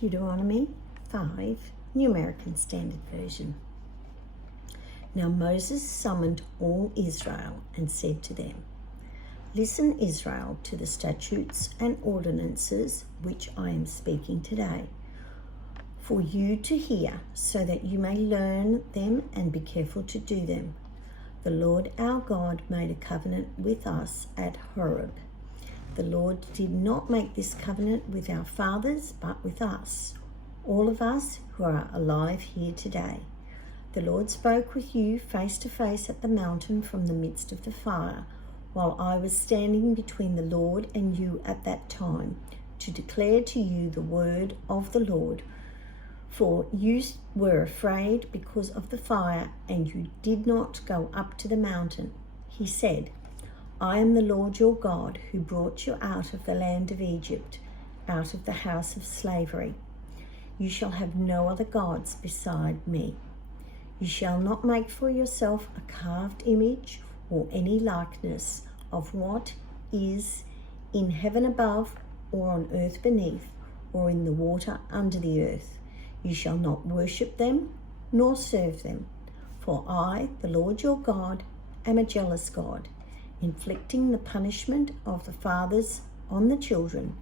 Deuteronomy 5, New American Standard Version. Now Moses summoned all Israel and said to them, "Listen, Israel, to the statutes and ordinances which I am speaking today, for you to hear, so that you may learn them and be careful to do them. The Lord our God made a covenant with us at Horeb. The Lord did not make this covenant with our fathers, but with us, all of us who are alive here today. The Lord spoke with you face to face at the mountain from the midst of the fire, while I was standing between the Lord and you at that time, to declare to you the word of the Lord. For you were afraid because of the fire, and you did not go up to the mountain." He said, "I am the Lord your God, who brought you out of the land of Egypt, out of the house of slavery. You shall have no other gods beside me. You shall not make for yourself a carved image or any likeness of what is in heaven above, or on earth beneath, or in the water under the earth. You shall not worship them, nor serve them. For I, the Lord your God, am a jealous God, inflicting the punishment of the fathers on the children,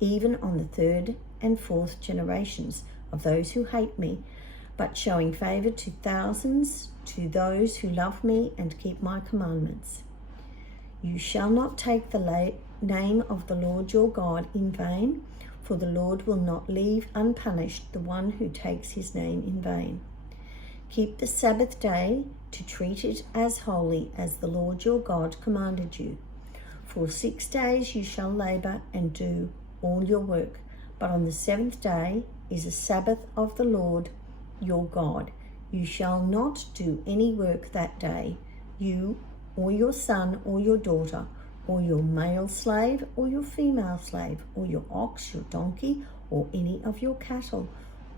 even on the third and fourth generations of those who hate me, but showing favor to thousands, to those who love me and keep my commandments. You shall not take the name of the Lord your God in vain, for the Lord will not leave unpunished the one who takes his name in vain. Keep the Sabbath day to treat it as holy, as the Lord your God commanded you. For 6 days you shall labor and do all your work, but on the seventh day is a Sabbath of the Lord your God. You shall not do any work that day, you or your son or your daughter, or your male slave or your female slave, or your ox, your donkey, or any of your cattle,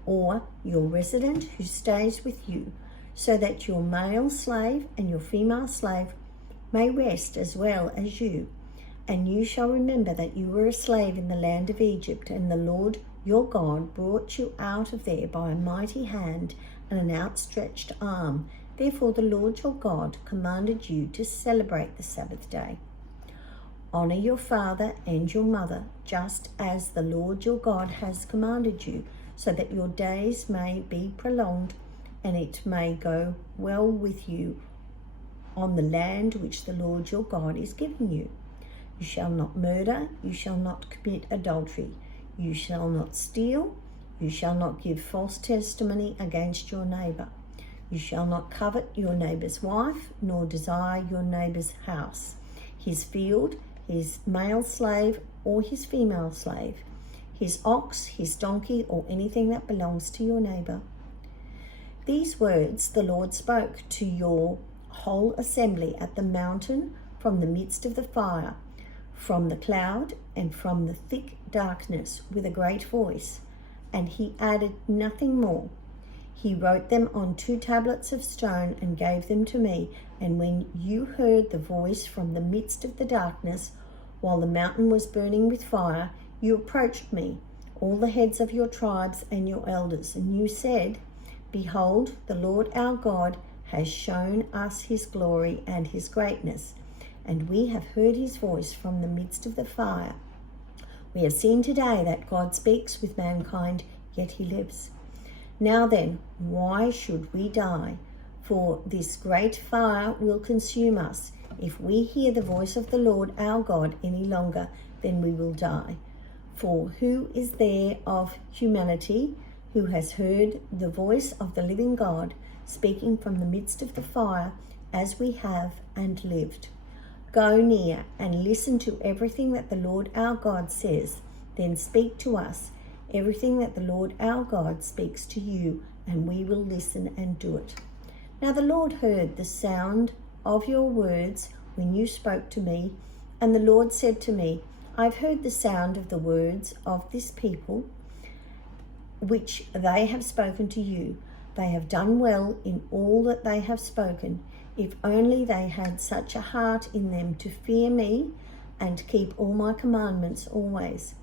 or your resident who stays with you, so that your male slave and your female slave may rest as well as you. And you shall remember that you were a slave in the land of Egypt, and the Lord your God brought you out of there by a mighty hand and an outstretched arm. Therefore the Lord your God commanded you to celebrate the Sabbath day. Honor your father and your mother, just as the Lord your God has commanded you, so that your days may be prolonged and it may go well with you on the land which the Lord your God is giving you. You shall not murder, you shall not commit adultery, you shall not steal, you shall not give false testimony against your neighbor. You shall not covet your neighbor's wife, nor desire your neighbor's house, his field, his male slave or his female slave, his ox, his donkey, or anything that belongs to your neighbor." These words the Lord spoke to your whole assembly at the mountain from the midst of the fire, from the cloud and from the thick darkness, with a great voice, and he added nothing more. He wrote them on 2 tablets of stone and gave them to me. And when you heard the voice from the midst of the darkness, while the mountain was burning with fire, you approached me, all the heads of your tribes and your elders, and you said, "Behold, the Lord our God has shown us his glory and his greatness, and we have heard his voice from the midst of the fire. We have seen today that God speaks with mankind, yet he lives. Now then, why should we die? For this great fire will consume us. If we hear the voice of the Lord our God any longer, then we will die. For who is there of humanity who has heard the voice of the living God speaking from the midst of the fire, as we have, and lived? Go near and listen to everything that the Lord our God says. Then speak to us everything that the Lord our God speaks to you, and we will listen and do it." Now the Lord heard the sound of your words when you spoke to me, and the Lord said to me, "I've heard the sound of the words of this people, which they have spoken to you. They have done well in all that they have spoken. If only they had such a heart in them to fear me and keep all my commandments always.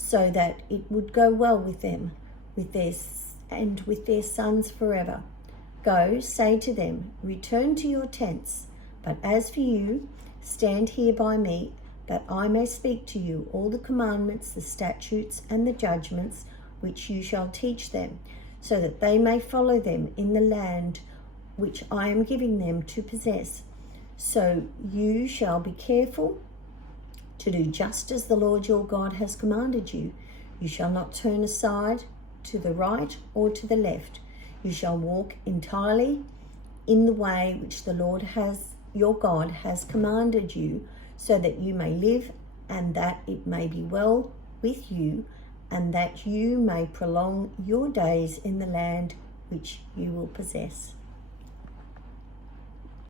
so that it would go well with them, with their sons forever. Go, say to them, return to your tents. But as for you, stand here by me, that I may speak to you all the commandments, the statutes, and the judgments which you shall teach them, so that they may follow them in the land which I am giving them to possess. So you shall be careful to do just as the Lord your God has commanded you. You shall not turn aside to the right or to the left. You shall walk entirely in the way which the Lord your God has commanded you, so that you may live, and that it may be well with you, and that you may prolong your days in the land which you will possess.